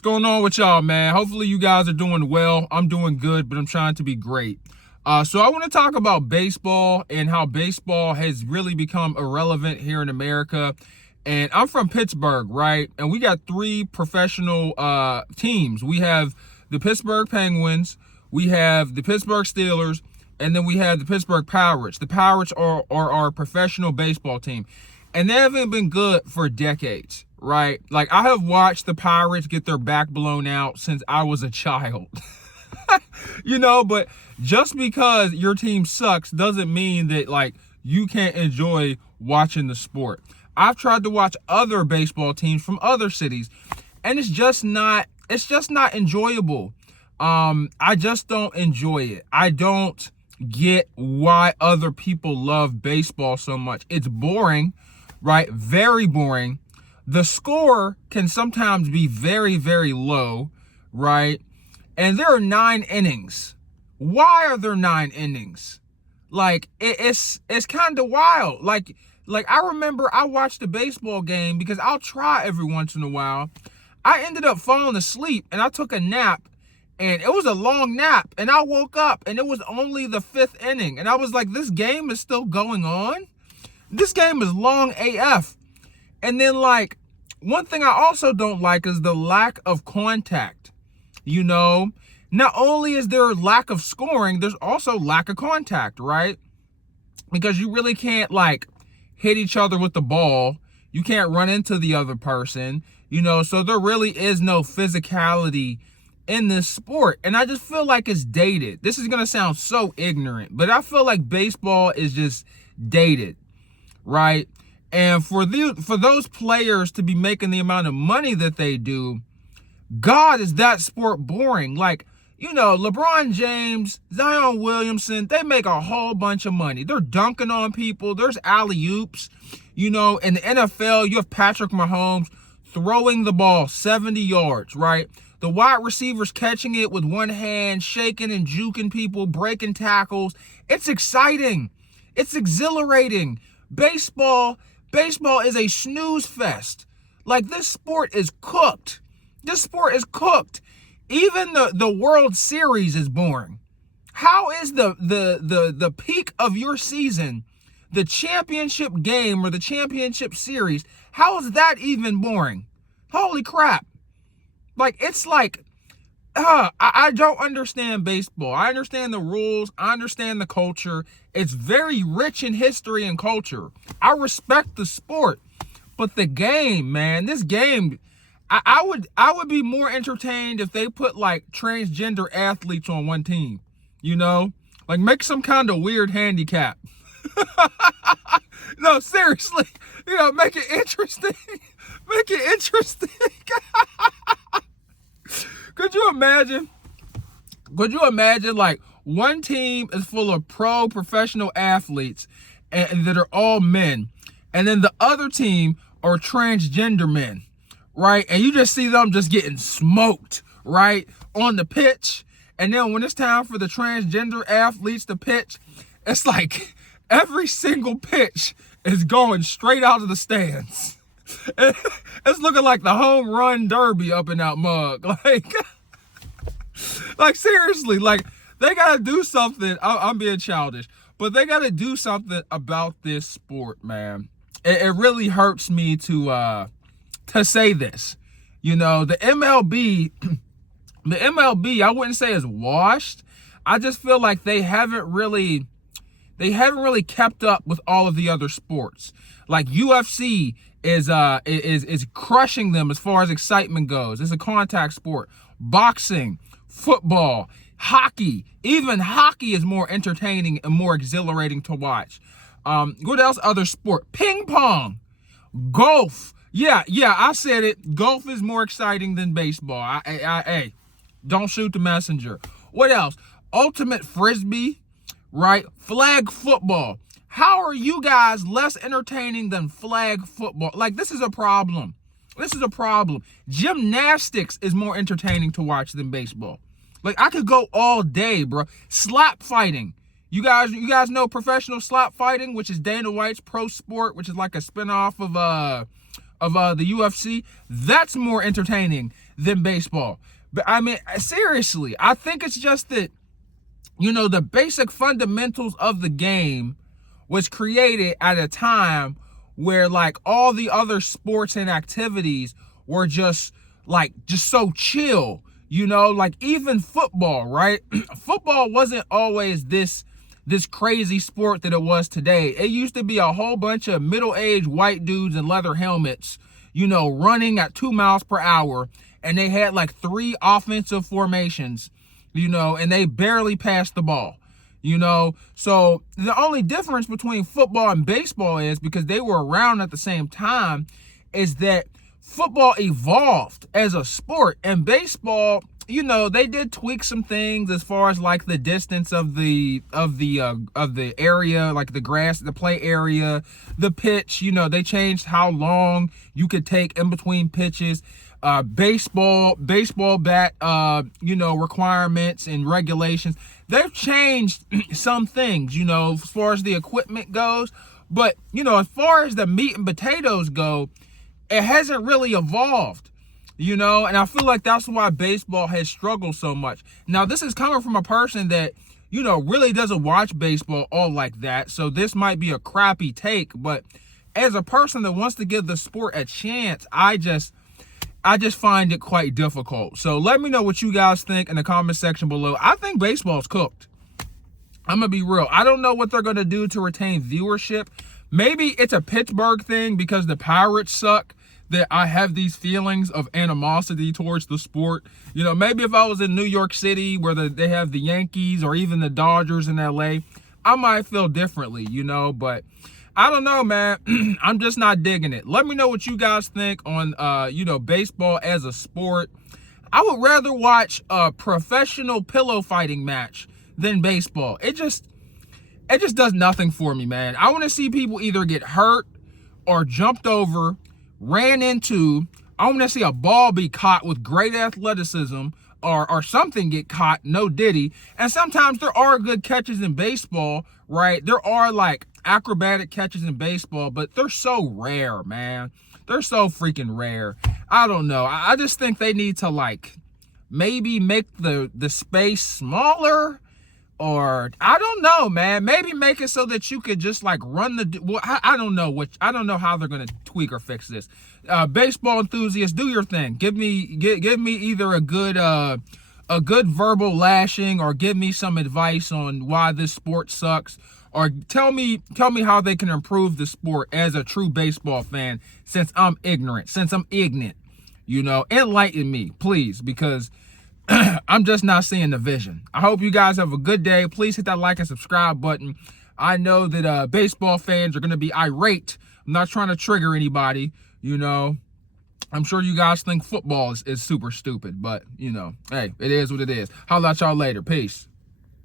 What's going on with y'all, man? Hopefully you guys are doing well. I'm doing good, but I'm trying to be great. So I want to talk about baseball and how baseball has really become irrelevant here in America. And I'm from Pittsburgh, right? And we got three professional teams. We have the Pittsburgh Penguins, we have the Pittsburgh Steelers, and then we have the Pittsburgh Pirates. The Pirates are our professional baseball team. And they haven't been good for decades, right? Like, I have watched the Pirates get their back blown out since I was a child. But just because your team sucks doesn't mean that, like, you can't enjoy watching the sport. I've tried to watch other baseball teams from other cities, and it's just not enjoyable. I just don't enjoy it. I don't get why other people love baseball so much. It's boring, right? Very boring. The score can sometimes be very, very low, right? And there are 9 innings. Why are there 9 innings? Like, it's kind of wild. Like I remember I watched a baseball game because I'll try every once in a while. I ended up falling asleep and I took a nap, and it was a long nap, and I woke up and it was only the 5th inning, and I was like, this game is still going on? This game is long AF. And then, like, one thing I also don't like is the lack of contact. Not only is there lack of scoring, there's also lack of contact, right? Because you really can't, like, hit each other with the ball. You can't run into the other person, so there really is no physicality in this sport. And I just feel like it's dated. This is going to sound so ignorant, but I feel like baseball is just dated, right? And for those players to be making the amount of money that they do, God, is that sport boring. Like, LeBron James, Zion Williamson, they make a whole bunch of money. They're dunking on people. There's alley-oops. In the NFL, you have Patrick Mahomes throwing the ball 70 yards, right? The wide receivers catching it with one hand, shaking and juking people, breaking tackles. It's exciting. It's exhilarating. Baseball is a snooze fest. Like, this sport is cooked. This sport is cooked. Even the World Series is boring. How is the peak of your season, the championship game or the championship series, how is that even boring? Holy crap. Like, it's like, I don't understand baseball. I understand the rules. I understand the culture. It's very rich in history and culture. I respect the sport. But the game, man, this game, I would be more entertained if they put, like, transgender athletes on one team, Like, make some kind of weird handicap. No, seriously, make it interesting. Make it interesting. Could you imagine, like, one team is full of professional athletes and that are all men, and then the other team are transgender men, right? And you just see them just getting smoked, right, on the pitch. And then when it's time for the transgender athletes to pitch, it's like every single pitch is going straight out of the stands. It's looking like the home run derby up in that mug. Like seriously, like, they got to do something. I'm being childish, but they got to do something about this sport, man. It really hurts me to say this. The MLB, I wouldn't say is washed. I just feel like they haven't really kept up with all of the other sports. Like, UFC is crushing them as far as excitement goes. It's a contact sport. Boxing, football, hockey. Even hockey is more entertaining and more exhilarating to watch. What else? Other sport? Ping pong, golf. Yeah, I said it. Golf is more exciting than baseball. Hey, don't shoot the messenger. What else? Ultimate frisbee, right? Flag football. How are you guys less entertaining than flag football? Like, this is a problem. This is a problem. Gymnastics is more entertaining to watch than baseball. Like, I could go all day, bro. Slap fighting. You guys know professional slap fighting, which is Dana White's pro sport, which is like a spinoff of the UFC, that's more entertaining than baseball. But I mean, seriously, I think it's just that, you know, the basic fundamentals of the game was created at a time where like all the other sports and activities were just so chill, you know, like even football, right? Football wasn't always this crazy sport that it was today. It used to be a whole bunch of middle-aged white dudes in leather helmets, you know, running at 2 miles per hour, and they had like 3 offensive formations, you know, and they barely passed the ball, you know. So the only difference between football and baseball is, because they were around at the same time, is that football evolved as a sport, and baseball, you know, they did tweak some things as far as like the distance of the area, like the grass, the play area, the pitch, you know, they changed how long you could take in between pitches. Baseball bat, you know, requirements and regulations, they've changed some things, you know, as far as the equipment goes. But, you know, as far as the meat and potatoes go, it hasn't really evolved, you know, and I feel like that's why baseball has struggled so much. Now, this is coming from a person that, you know, really doesn't watch baseball all like that, so this might be a crappy take, but as a person that wants to give the sport a chance, I just find it quite difficult. So let me know what you guys think in the comment section below. I think baseball's cooked. I'm going to be real. I don't know what they're going to do to retain viewership. Maybe it's a Pittsburgh thing because the Pirates suck, that I have these feelings of animosity towards the sport. You know, maybe if I was in New York City where they have the Yankees or even the Dodgers in LA, I might feel differently, you know, but I don't know, man. I'm just not digging it. Let me know what you guys think on, you know, baseball as a sport. I would rather watch a professional pillow fighting match than baseball. It just does nothing for me, man. I want to see people either get hurt or jumped over, ran into. I want to see a ball be caught with great athleticism, or something get caught, no diddy. And sometimes there are good catches in baseball, right? There are like acrobatic catches in baseball, but they're so rare, man. They're so freaking rare. I don't know. I just think they need to like maybe make the space smaller, or I don't know, man. Maybe make it so that you could just like run the, well, I don't know how they're gonna tweak or fix this. Baseball enthusiasts, do your thing. Give me either a good verbal lashing, or give me some advice on why this sport sucks, or tell me how they can improve the sport as a true baseball fan, since I'm ignorant, you know. Enlighten me, please, because I'm just not seeing the vision. I hope you guys have a good day. Please hit that like and subscribe button. I know that baseball fans are going to be irate. I'm not trying to trigger anybody, you know. I'm sure you guys think football is super stupid, but, you know, hey, it is what it is. Holla at y'all later. Peace.